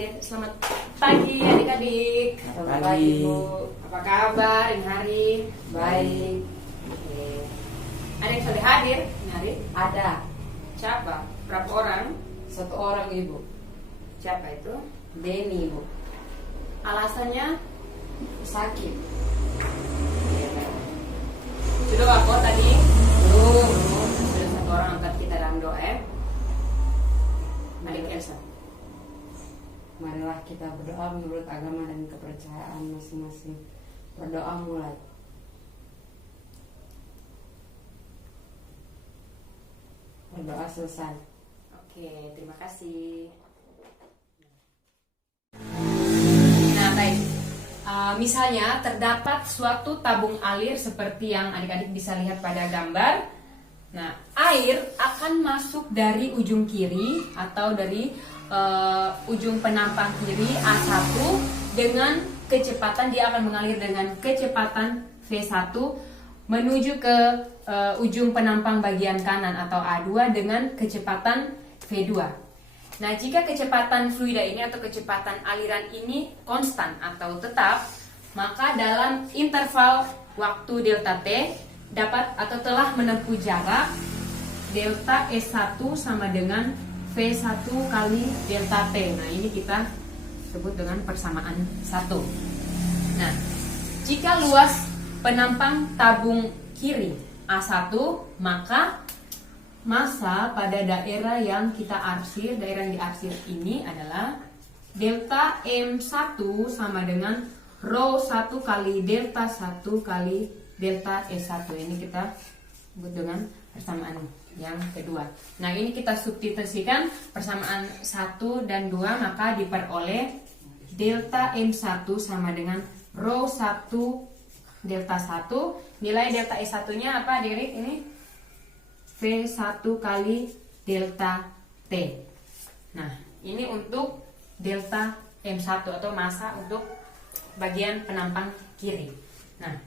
Oke, selamat pagi adik-adik. Selamat pagi, Bu. Apa kabar ini hari? Baik. Oke. Ada yang sudah hadir ini hari? Ada Siapa? Berapa orang? 1 orang, Ibu. Siapa itu? Denny, Bu. Alasannya? Sakit. Sudah aku tadi? Belum. Sudah 1 orang angkat kita dalam doa. Adik Elsa. Marilah kita berdoa menurut agama dan kepercayaan masing-masing. Berdoa mulai. Berdoa selesai. Oke, terima kasih. Nah, baik. Misalnya terdapat suatu tabung air seperti yang adik-adik bisa lihat pada gambar. Nah, air akan masuk dari ujung kiri atau dari ujung penampang kiri A1 dengan kecepatan, dia akan mengalir dengan kecepatan V1 menuju ke ujung penampang bagian kanan atau A2 dengan kecepatan V2. Nah, jika kecepatan fluida ini atau kecepatan aliran ini konstan atau tetap, maka dalam interval waktu delta T dapat atau telah menempuh jarak delta S1 sama dengan V1 kali delta T. Nah, ini kita sebut dengan persamaan 1. Nah, jika luas penampang tabung kiri A1, maka massa pada daerah yang kita arsir, daerah yang diarsir ini adalah delta M1 sama dengan rho 1 kali delta 1 kali delta S1. Ini kita sebut dengan persamaan yang kedua. Nah, ini kita substitusikan persamaan 1 dan 2, maka diperoleh delta M1 sama dengan rho 1 delta 1. Nilai delta S1 nya apa, Dirik? Ini V1 kali delta T. Nah, ini untuk delta M1 atau massa untuk bagian penampang kiri. Nah,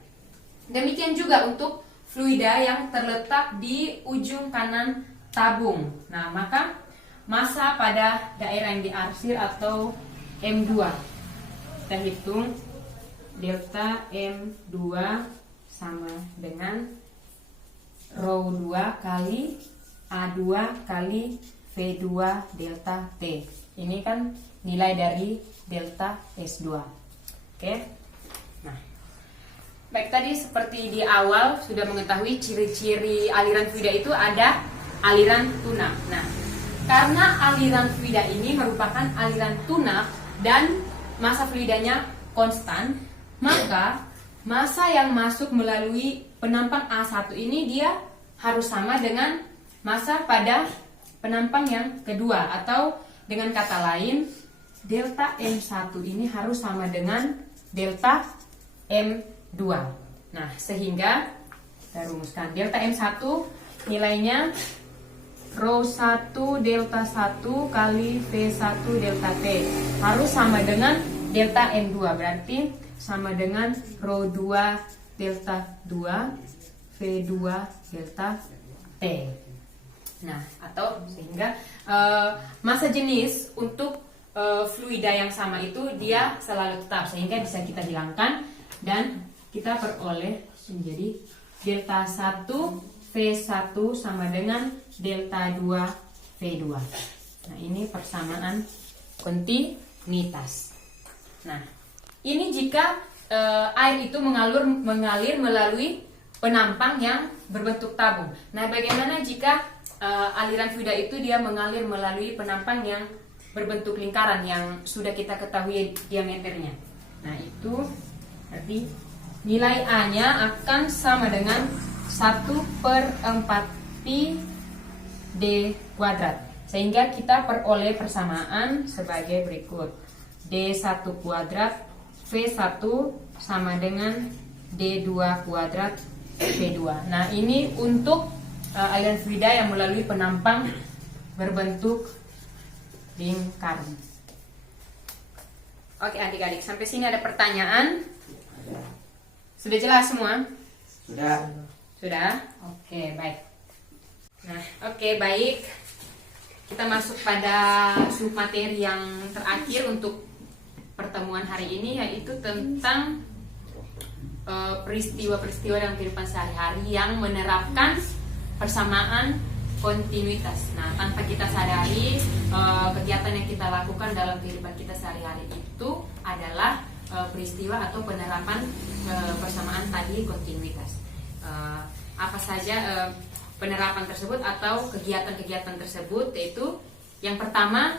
demikian juga untuk fluida yang terletak di ujung kanan tabung. Nah, maka massa pada daerah yang diarsir atau M2. Kita hitung delta M2 sama dengan rho 2 kali A2 kali V2 delta T. Ini kan nilai dari delta S2. Oke. Nah, baik, tadi seperti di awal sudah mengetahui ciri-ciri aliran fluida itu ada aliran tunak. Nah, karena aliran fluida ini merupakan aliran tunak dan massa fluidanya konstan, maka massa yang masuk melalui penampang A1 ini dia harus sama dengan massa pada penampang yang kedua, atau dengan kata lain delta M1 ini harus sama dengan delta M2. Nah, sehingga kita rumuskan delta M1 nilainya rho 1 delta 1 kali V1 delta T harus sama dengan delta M2, berarti sama dengan rho 2 delta 2 V2 delta T. Nah, atau sehingga massa jenis untuk fluida yang sama itu dia selalu tetap, sehingga bisa kita hilangkan dan kita peroleh menjadi delta 1 V1 sama dengan delta 2 V2. Nah, ini persamaan kontinuitas. Nah, ini jika air itu mengalir melalui penampang yang berbentuk tabung. Nah, bagaimana jika aliran fluida itu dia mengalir melalui penampang yang berbentuk lingkaran yang sudah kita ketahui diameternya? Nah, itu berarti nilai A-nya akan sama dengan 1/4 pi D kuadrat. Sehingga kita peroleh persamaan sebagai berikut. D1 kuadrat V1 sama dengan D2 kuadrat V2. Nah, ini untuk aliran fluida yang melalui penampang berbentuk lingkaran. Oke, adik-adik, sampai sini ada pertanyaan? Sudah jelas semua? Sudah. Sudah? Oke, baik. Nah, oke, baik. kita masuk pada submateri yang terakhir untuk pertemuan hari ini, yaitu tentang peristiwa-peristiwa dalam kehidupan sehari-hari yang menerapkan persamaan kontinuitas. Nah, tanpa kita sadari, kegiatan yang kita lakukan dalam kehidupan kita sehari-hari itu adalah peristiwa atau penerapan persamaan tadi kontinuitas. Apa saja penerapan tersebut atau kegiatan-kegiatan tersebut, yaitu yang pertama,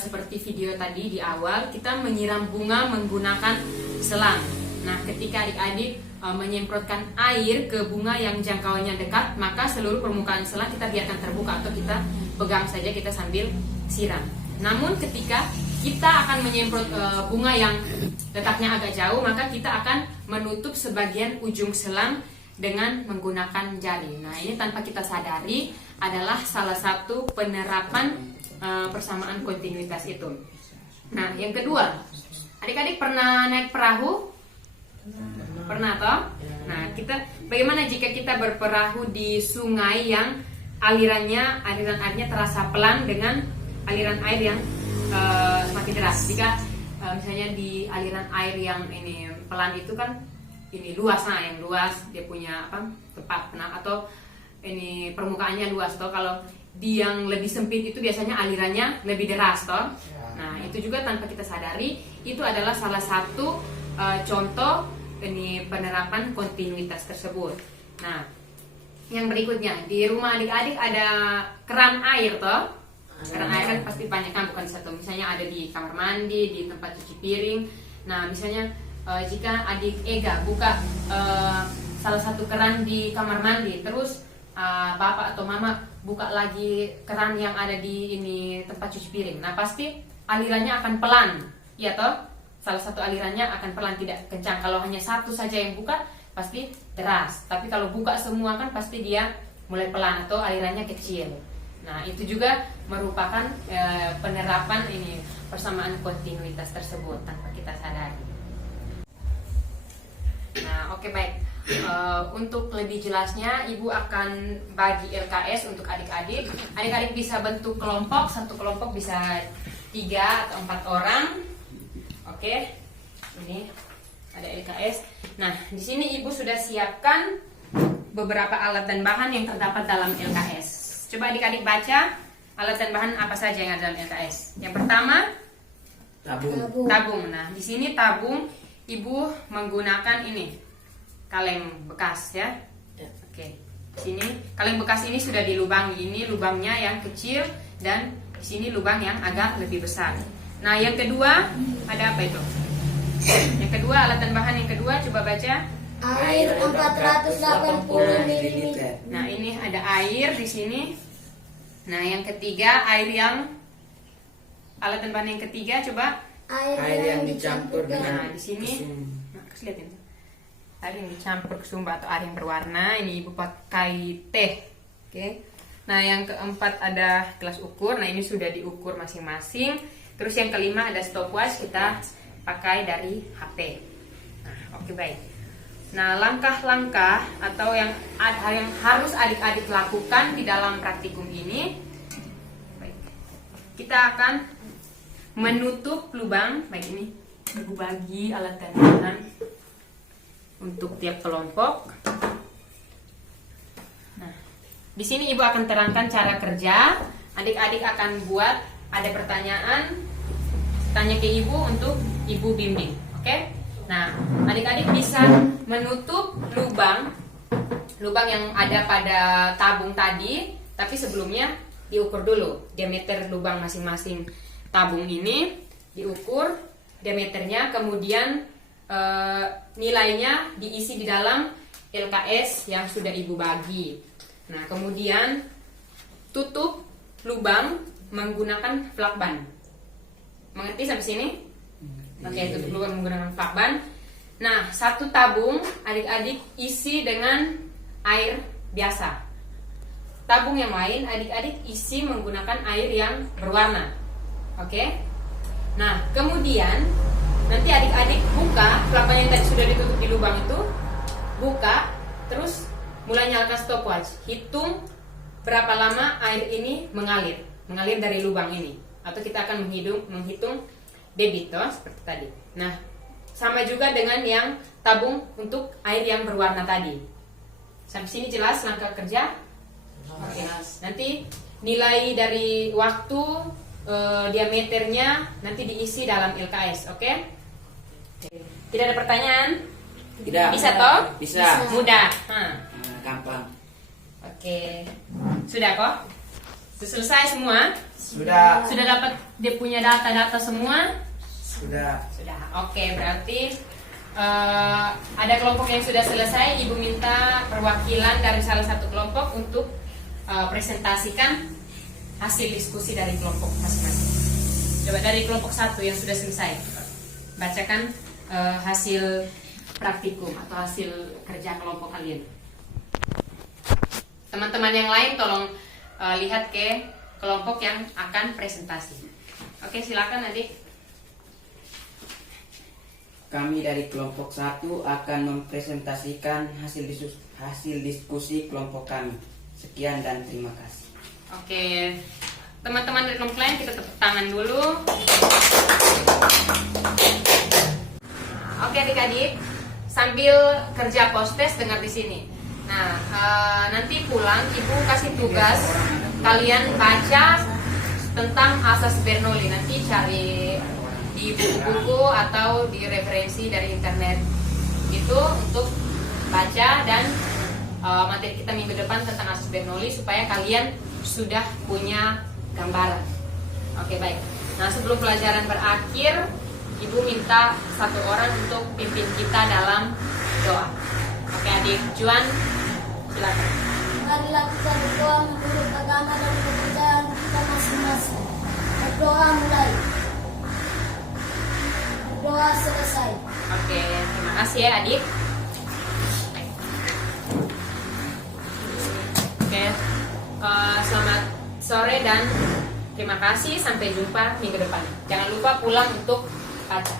seperti video tadi di awal, kita menyiram bunga menggunakan selang. Nah, ketika adik-adik menyemprotkan air ke bunga yang jangkauannya dekat, maka seluruh permukaan selang kita biarkan terbuka atau kita pegang saja, kita sambil siram. Namun ketika kita akan menyemprot bunga yang letaknya agak jauh, maka kita akan menutup sebagian ujung selang dengan menggunakan jari. Nah, ini tanpa kita sadari adalah salah satu penerapan persamaan kontinuitas itu. Nah, yang kedua, adik-adik pernah naik perahu? Pernah toh? Nah, bagaimana jika kita berperahu di sungai yang aliran airnya terasa pelan dengan aliran air yang semakin deras? Jika misalnya di aliran air yang ini pelan itu kan ini luas, nah yang luas dia punya tempat tenang atau ini permukaannya luas toh. Kalau di yang lebih sempit itu biasanya alirannya lebih deras toh. Nah, itu juga tanpa kita sadari itu adalah salah satu contoh ini penerapan kontinuitas tersebut. Nah, yang berikutnya, di rumah adik-adik ada keran air toh. Keran air kan pasti banyak kan, bukan satu. Misalnya ada di kamar mandi, di tempat cuci piring. Nah, misalnya jika adik Ega buka salah satu keran di kamar mandi, terus bapak atau mama buka lagi keran yang ada di ini tempat cuci piring. Nah, pasti alirannya akan pelan, ya toh? Salah satu alirannya akan pelan, tidak kencang. Kalau hanya satu saja yang buka, pasti deras. Tapi kalau buka semua kan pasti dia mulai pelan atau alirannya kecil. Nah, itu juga merupakan penerapan ini persamaan kontinuitas tersebut tanpa kita sadari. Nah, oke, baik. Untuk lebih jelasnya, Ibu akan bagi LKS untuk adik-adik. Adik-adik bisa bentuk kelompok, satu kelompok bisa 3 atau 4 orang. Oke, ini ada LKS. Nah, di sini Ibu sudah siapkan beberapa alat dan bahan yang terdapat dalam LKS. Coba adik-adik baca alat dan bahan apa saja yang ada dalam LKS. Yang pertama, tabung. Nah, di sini tabung Ibu menggunakan ini kaleng bekas ya. Oke. Sini kaleng bekas ini sudah dilubangi. Ini lubangnya yang kecil dan di sini lubang yang agak lebih besar. Nah, yang kedua ada apa itu? Yang kedua, alat dan bahan yang kedua, coba baca. Air 480 ml. Nah, ini ada air di sini. Nah, yang ketiga, alat dan bahan yang ketiga, coba. Air yang dicampur Nah, di sini. Nah, kasih lihat ini. Air yang dicampur ke sumber atau air yang berwarna. Ini Ibu pakai teh. Oke. Nah, yang keempat ada gelas ukur. Nah, ini sudah diukur masing-masing. Terus yang kelima ada stopwatch, kita pakai dari HP. Nah, oke, baik. Nah, langkah-langkah atau yang harus adik-adik lakukan di dalam praktikum ini, baik. Kita akan menutup lubang, baik ini. Ibu bagi alat dan bahan untuk tiap kelompok. Nah, di sini Ibu akan terangkan cara kerja. Adik-adik akan buat, ada pertanyaan, tanya ke Ibu untuk Ibu bimbing. Oke? Nah, adik-adik bisa menutup lubang yang ada pada tabung tadi, tapi sebelumnya diukur dulu diameter lubang masing-masing tabung ini, diukur diameternya, kemudian nilainya diisi di dalam LKS yang sudah Ibu bagi. Nah, kemudian tutup lubang menggunakan lakban. Mengerti sampai sini? Oke, tutup lubang menggunakan lakban. Nah, satu tabung adik-adik isi dengan air biasa. Tabung yang lain adik-adik isi menggunakan air yang berwarna. Oke? Nah, kemudian nanti adik-adik buka lakban yang tadi sudah ditutup di lubang itu, buka, terus mulai nyalakan stopwatch. Hitung berapa lama air ini mengalir. mengalir dari lubang ini, atau kita akan menghitung debit toh, seperti tadi. Nah, sama juga dengan yang tabung untuk air yang berwarna tadi. Sampai sini jelas langkah kerja? Oke. Nanti nilai dari waktu, diameternya nanti diisi dalam LKS, oke? Tidak ada pertanyaan? Tidak. Bisa toh? Bisa. Mudah. Nah, Gampang. oke. Sudah kok? Sudah selesai semua? Sudah. Sudah dapat dia punya data-data semua? Sudah. Sudah. Oke, berarti ada kelompok yang sudah selesai. Ibu minta perwakilan dari salah satu kelompok untuk presentasikan hasil diskusi dari kelompok masing-masing. Coba dari kelompok 1 yang sudah selesai, bacakan hasil praktikum atau hasil kerja kelompok kalian. Teman-teman yang lain tolong lihat ke kelompok yang akan presentasi. Oke, silakan adik. Kami dari kelompok 1 akan mempresentasikan hasil diskusi kelompok kami. Sekian dan terima kasih. Oke, teman-teman dari kelompok lain kita tepuk tangan dulu. Oke adik-adik, sambil kerja postes dengar di sini. Nah, nanti pulang ibu kasih tugas kalian baca tentang asas Bernoulli. Nanti cari di buku-buku atau di referensi dari internet itu untuk baca, dan materi kita minggu depan tentang asas Bernoulli supaya kalian sudah punya gambaran. Oke, baik. Nah, sebelum pelajaran berakhir, ibu minta satu orang untuk pimpin kita dalam doa. Oke adik, Juan, silakan. Marilah kita berdoa menurut agama dan kepercayaan kita masing-masing. Berdoa mulai. Berdoa selesai. Oke, terima kasih ya adik. Oke, selamat sore dan terima kasih. Sampai jumpa minggu depan. Jangan lupa pulang untuk baca.